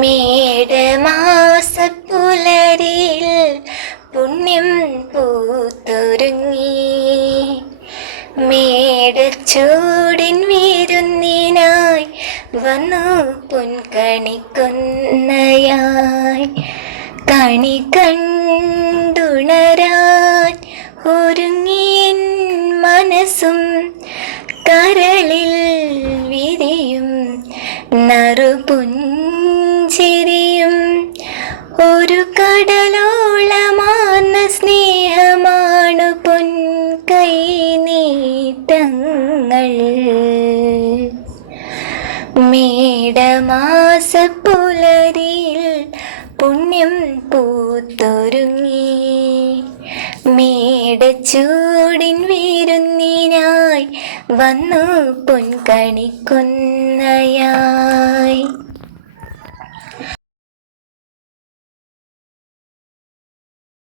മേടമാസപ്പുലരിൽ പുണ്യം പൂത്തൊരുങ്ങി. മേടച്ചൂടിൻ വിരുന്നിനായി വന്നു പുൻകണിക്കുന്നയായി കണി കണ്ടുണരാൻ ഒരുങ്ങിയൻ മനസ്സും കരളിൽ വിരിയും. നറുപുഞ്ചിരിയും ഒരു കടലോളമാർന്ന സ്നേഹമാണു പൊൻ മേടമാസ മേടമാസപ്പുലരിൽ പുണ്യം പൂത്തൊരുങ്ങി. മേടച്ചൂടിൻ വിരുന്നിനായി വന്നു പൊൻകണിക്കുന്നയായി